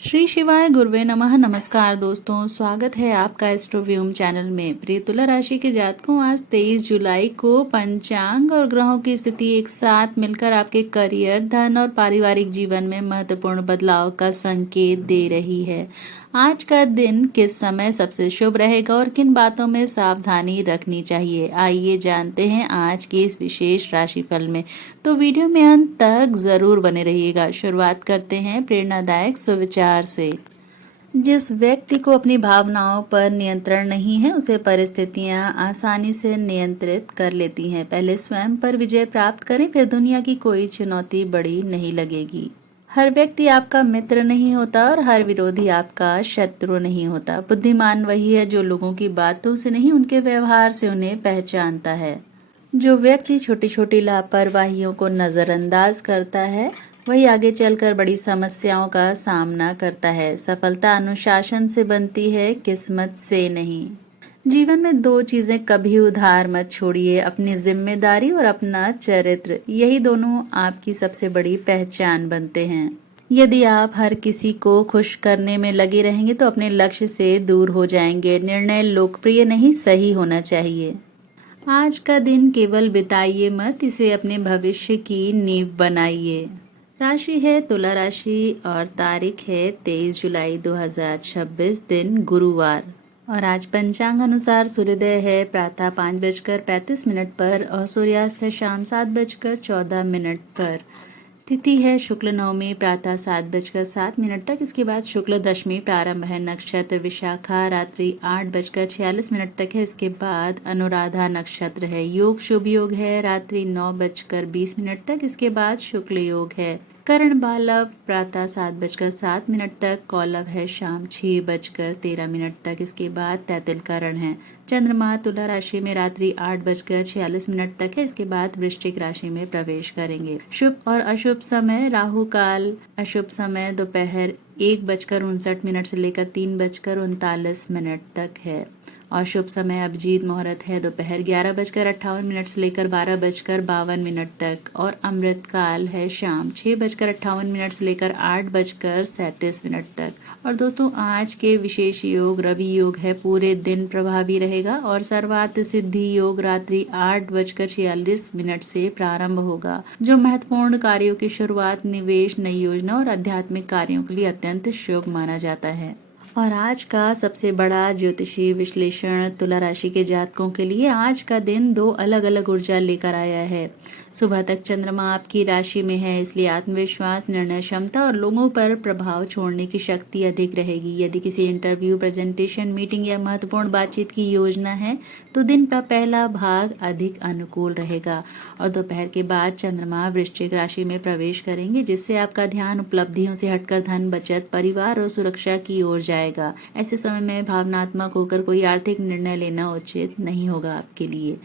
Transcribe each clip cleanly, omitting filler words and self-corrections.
श्री शिवाय गुरुवे नमः। नमस्कार दोस्तों, स्वागत है आपका एस्ट्रोव्यूम चैनल में। प्रिय तुला राशि के जातकों, आज 23 जुलाई को पंचांग और ग्रहों की स्थिति एक साथ मिलकर आपके करियर, धन और पारिवारिक जीवन में महत्वपूर्ण बदलाव का संकेत दे रही है। आज का दिन किस समय सबसे शुभ रहेगा और किन बातों में सावधानी रखनी चाहिए, आइए जानते हैं आज के इस विशेष राशिफल में। तो वीडियो में अंत तक जरूर बने रहिएगा। शुरुआत करते हैं प्रेरणादायक सुविचार से। जिस व्यक्ति को अपनी भावनाओं पर नियंत्रण नहीं है, उसे परिस्थितियां आसानी से नियंत्रित कर लेती हैं। पहले स्वयं पर विजय प्राप्त करें, फिर दुनिया की कोई चुनौती बड़ी नहीं लगेगी। हर व्यक्ति आपका मित्र नहीं होता और हर विरोधी आपका शत्रु नहीं होता। बुद्धिमान वही है जो लोगों की बातों से नहीं, उनके व्यवहार से उन्हें पहचानता है। जो व्यक्ति छोटी छोटी लापरवाहियों को नजरअंदाज करता है, वही आगे चलकर बड़ी समस्याओं का सामना करता है। सफलता अनुशासन से बनती है, किस्मत से नहीं। जीवन में दो चीजें कभी उधार मत छोड़िए, अपनी जिम्मेदारी और अपना चरित्र। यही दोनों आपकी सबसे बड़ी पहचान बनते हैं। यदि आप हर किसी को खुश करने में लगे रहेंगे तो अपने लक्ष्य से दूर हो जाएंगे। निर्णय लोकप्रिय नहीं, सही होना चाहिए। आज का दिन केवल बिताइए मत, इसे अपने भविष्य की नींव बनाइए। राशि है तुला राशि और तारीख है 23 जुलाई 2026, दिन गुरुवार। और आज पंचांग अनुसार सूर्योदय है प्रातः 5:35 पर और सूर्यास्त है शाम 7:14 पर। तिथि है शुक्ल नवमी प्रातः 7:07 तक। इसके बाद शुक्ल दशमी प्रारंभ है। नक्षत्र विशाखा रात्रि 8:46 तक है। इसके बाद अनुराधा नक्षत्र है। योग शुभ योग है रात्रि 9:20 तक। इसके बाद शुक्ल योग है। करण बालव प्रातः 7:07 तक। कौलव है शाम 6:13 तक। इसके बाद तैतिल करण है। चंद्रमा तुला राशि में रात्रि 8:46 तक है। इसके बाद वृश्चिक राशि में प्रवेश करेंगे। शुभ और अशुभ समय राहु काल। अशुभ समय दोपहर 1:59 से लेकर 3:39 तक है। और शुभ समय अभिजीत मुहूर्त है दोपहर 11:58 से लेकर 12:52 तक। और अमृत काल है शाम 6:58 से लेकर 8:37 तक। और दोस्तों, आज के विशेष योग रवि योग है, पूरे दिन प्रभावी रहेगा। और सर्वार्थ सिद्धि योग रात्रि 8:46 से प्रारंभ होगा, जो महत्वपूर्ण कार्यों की शुरुआत, निवेश, नई योजना और आध्यात्मिक कार्यों के लिए अत्यंत शुभ माना जाता है। और आज का सबसे बड़ा ज्योतिषी विश्लेषण तुला राशि के जातकों के लिए आज का दिन दो अलग अलग ऊर्जा लेकर आया है। सुबह तक चंद्रमा आपकी राशि में है, इसलिए आत्मविश्वास, निर्णय क्षमता और लोगों पर प्रभाव छोड़ने की शक्ति अधिक रहेगी। यदि किसी इंटरव्यू, प्रेजेंटेशन, मीटिंग या महत्वपूर्ण बातचीत की योजना है तो दिन का पहला भाग अधिक अनुकूल रहेगा। और दोपहर के बाद चंद्रमा वृश्चिक राशि में प्रवेश करेंगे, जिससे आपका ध्यान उपलब्धियों से हटकर धन, बचत, परिवार और सुरक्षा की ओर जाएगा। ऐसे समय में भावनात्मक होकर कोई आर्थिक निर्णय लेना उचित नहीं होगा आपके लिए।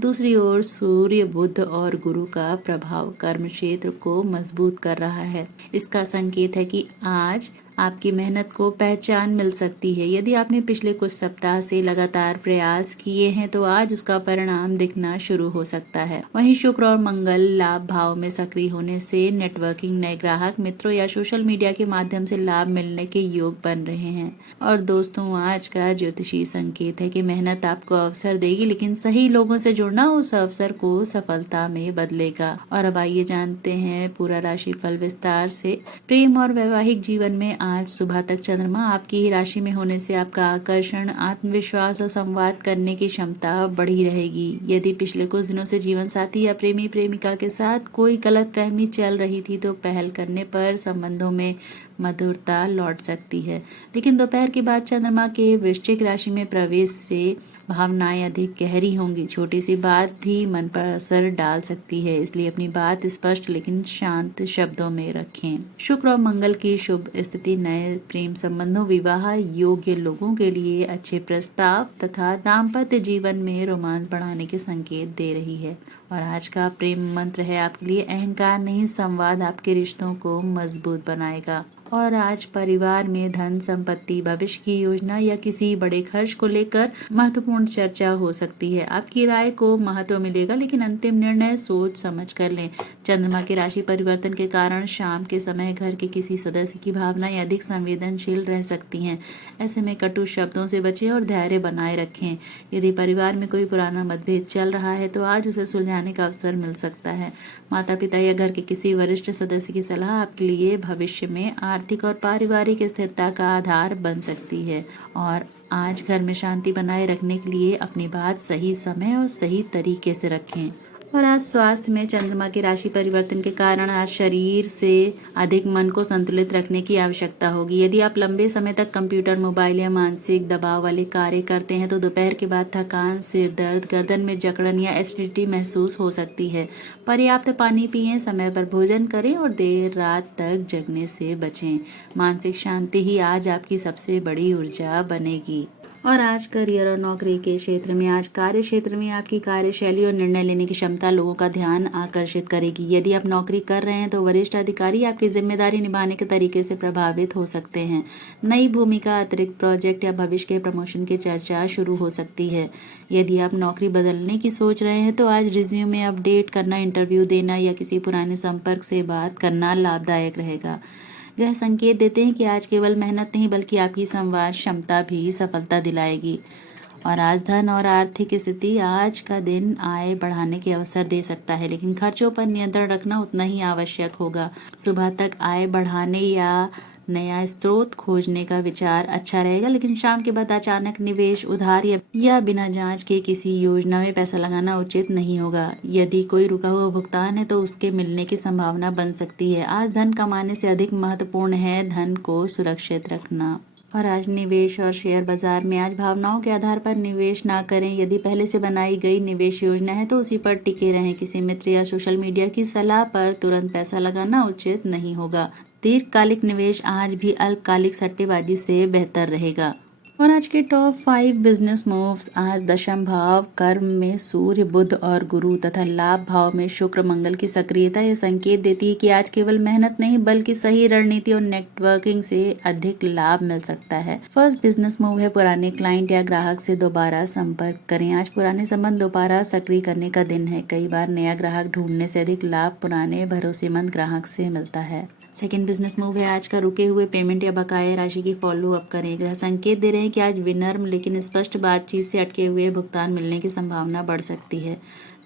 दूसरी ओर सूर्य, बुध और गुरु का प्रभाव कर्म क्षेत्र को मजबूत कर रहा है। इसका संकेत है कि आज आपकी मेहनत को पहचान मिल सकती है। यदि आपने पिछले कुछ सप्ताह से लगातार प्रयास किए हैं तो आज उसका परिणाम दिखना शुरू हो सकता है। वहीं शुक्र और मंगल लाभ भाव में सक्रिय होने से नेटवर्किंग, नए ग्राहक, मित्रों या सोशल मीडिया के माध्यम से लाभ मिलने के योग बन रहे हैं। और दोस्तों, आज का ज्योतिषी संकेत है कि मेहनत आपको अवसर देगी, लेकिन सही लोगों से जुड़ना उस अवसर को सफलता में बदलेगा। और अब आइए जानते हैं पूरा राशिफल विस्तार से। प्रेम और वैवाहिक जीवन में आज सुबह तक चंद्रमा आपकी ही राशि में होने से आपका आकर्षण, आत्मविश्वास और संवाद करने की क्षमता बढ़ी रहेगी। यदि पिछले कुछ दिनों से जीवन साथी या प्रेमी प्रेमिका के साथ कोई गलतफहमी चल रही थी तो पहल करने पर संबंधों में मधुरता लौट सकती है। लेकिन दोपहर के बाद चंद्रमा के वृश्चिक राशि में प्रवेश से भावनाएं अधिक गहरी होंगी। छोटी सी बात भी मन पर असर डाल सकती है, इसलिए अपनी बात स्पष्ट लेकिन शांत शब्दों में रखें। शुक्र और मंगल की शुभ स्थिति नए प्रेम संबंधों, विवाह योग्य लोगों के लिए अच्छे प्रस्ताव तथा दाम्पत्य जीवन में रोमांस बढ़ाने के संकेत दे रही है। और आज का प्रेम मंत्र है आपके लिए, अहंकार नहीं संवाद आपके रिश्तों को मजबूत बनाएगा। और आज परिवार में धन संपत्ति, भविष्य की योजना या किसी बड़े खर्च को लेकर महत्वपूर्ण चर्चा हो सकती है। आपकी राय को महत्व मिलेगा, लेकिन अंतिम निर्णय सोच समझ कर लें। चंद्रमा के राशि परिवर्तन के कारण शाम के समय घर के किसी सदस्य की भावनाएं अधिक संवेदनशील रह सकती हैं। ऐसे में कटु शब्दों से बचें और धैर्य बनाए रखें। यदि परिवार में कोई पुराना मतभेद चल रहा है तो आज उसे सुलझाने का अवसर मिल सकता है। माता पिता या घर के किसी वरिष्ठ सदस्य की सलाह आपके लिए भविष्य में आर्थिक और पारिवारिक स्थिरता का आधार बन सकती है। और आज घर में शांति बनाए रखने के लिए अपनी बात सही समय और सही तरीके से रखें। और आज स्वास्थ्य में चंद्रमा की राशि परिवर्तन के कारण आज शरीर से अधिक मन को संतुलित रखने की आवश्यकता होगी। यदि आप लंबे समय तक कंप्यूटर, मोबाइल या मानसिक दबाव वाले कार्य करते हैं तो दोपहर के बाद थकान, सिर दर्द, गर्दन में जकड़न या एसिडिटी महसूस हो सकती है। पर्याप्त पानी पिएं, समय पर भोजन करें और देर रात तक जगने से बचें। मानसिक शांति ही आज आपकी सबसे बड़ी ऊर्जा बनेगी। और आज करियर और नौकरी के क्षेत्र में, आज कार्य क्षेत्र में आपकी कार्यशैली और निर्णय लेने की क्षमता लोगों का ध्यान आकर्षित करेगी। यदि आप नौकरी कर रहे हैं तो वरिष्ठ अधिकारी आपकी जिम्मेदारी निभाने के तरीके से प्रभावित हो सकते हैं। नई भूमिका, अतिरिक्त प्रोजेक्ट या भविष्य के प्रमोशन की चर्चा शुरू हो सकती है। यदि आप नौकरी बदलने की सोच रहे हैं तो आज रिज्यूमे अपडेट करना, इंटरव्यू देना या किसी पुराने संपर्क से बात करना लाभदायक रहेगा। ग्रह संकेत देते हैं कि आज केवल मेहनत नहीं बल्कि आपकी संवाद क्षमता भी सफलता दिलाएगी। और आज धन और आर्थिक स्थिति, आज का दिन आय बढ़ाने के अवसर दे सकता है, लेकिन खर्चों पर नियंत्रण रखना उतना ही आवश्यक होगा। सुबह तक आय बढ़ाने या नया स्रोत खोजने का विचार अच्छा रहेगा, लेकिन शाम के बाद अचानक निवेश, उधार या बिना जांच के किसी योजना में पैसा लगाना उचित नहीं होगा। यदि कोई रुका हुआ भुगतान है तो उसके मिलने की संभावना बन सकती है। आज धन कमाने से अधिक महत्वपूर्ण है धन को सुरक्षित रखना। और आज निवेश और शेयर बाजार में, आज भावनाओं के आधार पर निवेश ना करें। यदि पहले से बनाई गई निवेश योजना है तो उसी पर टिके रहें। किसी मित्र या सोशल मीडिया की सलाह पर तुरंत पैसा लगाना उचित नहीं होगा। दीर्घकालिक निवेश आज भी अल्पकालिक सट्टेबाजी से बेहतर रहेगा। और आज के टॉप 5 बिजनेस मूव्स, आज दशम भाव कर्म में सूर्य, बुध और गुरु तथा लाभ भाव में शुक्र, मंगल की सक्रियता यह संकेत देती है कि आज केवल मेहनत नहीं बल्कि सही रणनीति और नेटवर्किंग से अधिक लाभ मिल सकता है। फर्स्ट बिजनेस मूव है पुराने क्लाइंट या ग्राहक से दोबारा संपर्क करें। आज पुराने संबंध दोबारा सक्रिय करने का दिन है। कई बार नया ग्राहक ढूंढने से अधिक लाभ पुराने भरोसेमंद ग्राहक से मिलता है। सेकेंड बिजनेस मूव है आज का रुके हुए पेमेंट या बकाया राशि की फॉलो अप करें। ग्रह संकेत दे रहे हैं कि आज विनम्र लेकिन स्पष्ट बातचीत से अटके हुए भुगतान मिलने की संभावना बढ़ सकती है।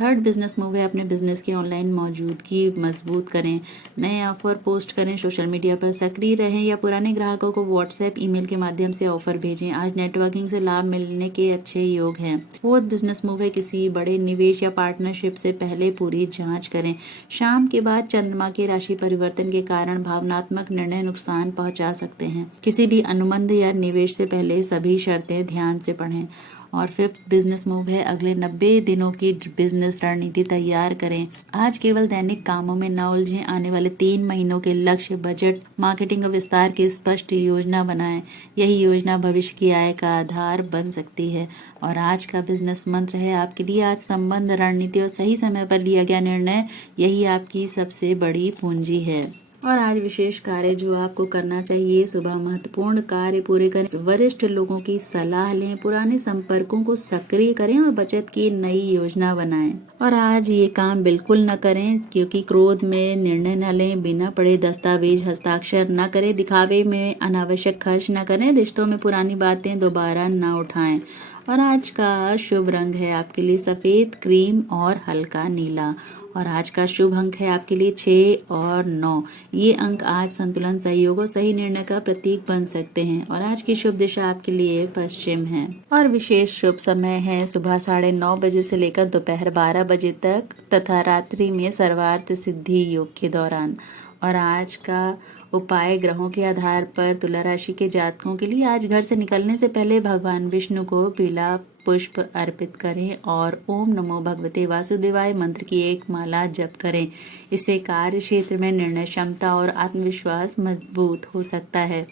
थर्ड बिजनेस मूव है अपने बिजनेस की ऑनलाइन मौजूदगी मजबूत करें। नए ऑफर पोस्ट करें, सोशल मीडिया पर सक्रिय रहें या पुराने ग्राहकों को व्हाट्सएप, ईमेल के माध्यम से ऑफर भेजें। आज नेटवर्किंग से लाभ मिलने के अच्छे योग हैं। फोर्थ बिजनेस मूव है किसी बड़े निवेश या पार्टनरशिप से पहले पूरी जांच करें। शाम के बाद चंद्रमा के राशि परिवर्तन के कारण भावनात्मक निर्णय नुकसान पहुंचा सकते हैं। किसी भी अनुबंध या निवेश से पहले सभी शर्तें ध्यान से पढ़ें। और फिफ्थ बिजनेस मूव है अगले 90 दिनों की बिजनेस रणनीति तैयार करें। आज केवल दैनिक कामों में न उलझें। आने वाले 3 महीनों के लक्ष्य, बजट, मार्केटिंग और विस्तार की स्पष्ट योजना बनाएं। यही योजना भविष्य की आय का आधार बन सकती है। और आज का बिजनेस मंत्र है आपके लिए, आज संबंध, रणनीति और सही समय पर लिया गया निर्णय, यही आपकी सबसे बड़ी पूंजी है। और आज विशेष कार्य जो आपको करना चाहिए, सुबह महत्वपूर्ण कार्य पूरे करें, वरिष्ठ लोगों की सलाह लें, पुराने संपर्कों को सक्रिय करें और बचत की नई योजना बनाएं। और आज ये काम बिल्कुल न करें क्योंकि क्रोध में निर्णय न लें, बिना पढ़े दस्तावेज हस्ताक्षर न करें, दिखावे में अनावश्यक खर्च न करें, रिश्तों में पुरानी बातें दोबारा न उठाएं। और आज का शुभ रंग है आपके लिए सफ़ेद, क्रीम और हल्का नीला। और आज का शुभ अंक है आपके लिए 6 और 9। ये अंक आज संतुलन, सहयोग और सही निर्णय का प्रतीक बन सकते हैं। और आज की शुभ दिशा आपके लिए पश्चिम है। और विशेष शुभ समय है सुबह 9:30 बजे से लेकर दोपहर 12 बजे तक तथा रात्रि में सर्वार्थ सिद्धि योग के दौरान। और आज का उपाय ग्रहों के आधार पर तुला राशि के जातकों के लिए, आज घर से निकलने से पहले भगवान विष्णु को पीला पुष्प अर्पित करें और ओम नमो भगवते वासुदेवाय मंत्र की एक माला जप करें। इससे कार्य क्षेत्र में निर्णय क्षमता और आत्मविश्वास मजबूत हो सकता है।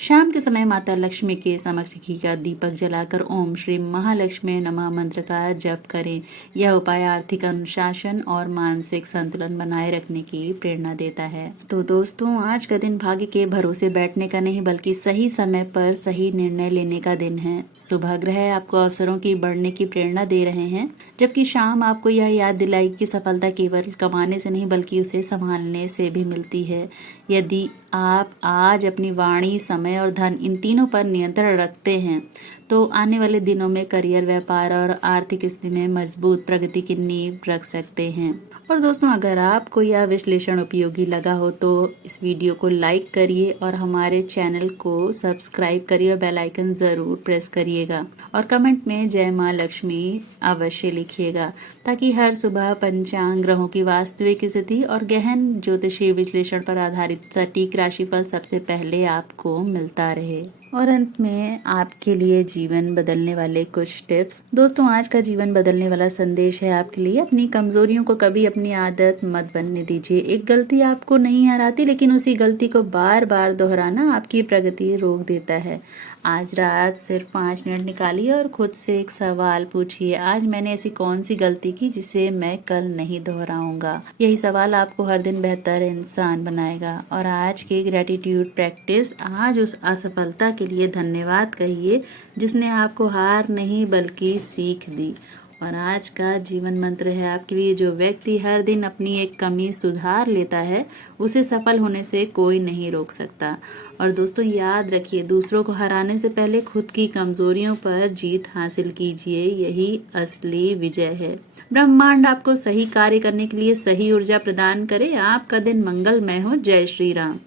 शाम के समय माता लक्ष्मी के समक्ष घी का दीपक जलाकर ओम श्री महालक्ष्मी नमः मंत्र का जप करें। यह उपाय आर्थिक अनुशासन और मानसिक संतुलन बनाए रखने की प्रेरणा देता है। तो दोस्तों, आज का दिन भाग्य के भरोसे बैठने का नहीं बल्कि सही समय पर सही निर्णय लेने का दिन है। सुबह ग्रह आपको अवसरों की बढ़ने की प्रेरणा दे रहे हैं, जबकि शाम आपको यह याद दिलाएगी कि सफलता केवल कमाने से नहीं बल्कि उसे संभालने से भी मिलती है। यदि आप आज अपनी वाणी, समय और धन इन तीनों पर नियंत्रण रखते हैं तो आने वाले दिनों में करियर, व्यापार और आर्थिक स्थिति में मजबूत प्रगति की नींव रख सकते हैं। और दोस्तों, अगर आपको यह विश्लेषण उपयोगी लगा हो तो इस वीडियो को लाइक करिए और हमारे चैनल को सब्सक्राइब करिए और बेल आइकन ज़रूर प्रेस करिएगा और कमेंट में जय माँ लक्ष्मी अवश्य लिखिएगा, ताकि हर सुबह पंचांग, ग्रहों की वास्तविक स्थिति और गहन ज्योतिषीय विश्लेषण पर आधारित सटीक राशिफल सबसे पहले आपको मिलता रहे। और अंत में आपके लिए जीवन बदलने वाले कुछ टिप्स। दोस्तों, आज का जीवन बदलने वाला संदेश है आपके लिए। अपनी कमजोरियों को कभी अपनी आदत मत बनने दीजिए। एक गलती आपको नहीं हराती, लेकिन उसी गलती को बार बार दोहराना आपकी प्रगति रोक देता है। आज रात सिर्फ 5 मिनट निकालिए और खुद से एक सवाल पूछिए, आज मैंने ऐसी कौन सी गलती की जिसे मैं कल नहीं दोहराऊंगा। यही सवाल आपको हर दिन बेहतर इंसान बनाएगा। और आज की ग्रेटिट्यूड प्रैक्टिस, आज उस असफलता के लिए धन्यवाद कहिए जिसने आपको हार नहीं बल्कि सीख दी। और आज का जीवन मंत्र है आपके लिए, जो व्यक्ति हर दिन अपनी एक कमी सुधार लेता है उसे सफल होने से कोई नहीं रोक सकता। और दोस्तों, याद रखिए, दूसरों को हराने से पहले खुद की कमजोरियों पर जीत हासिल कीजिए, यही असली विजय है। ब्रह्मांड आपको सही कार्य करने के लिए सही ऊर्जा प्रदान करे। आपका दिन मंगलमय हो। जय श्री राम।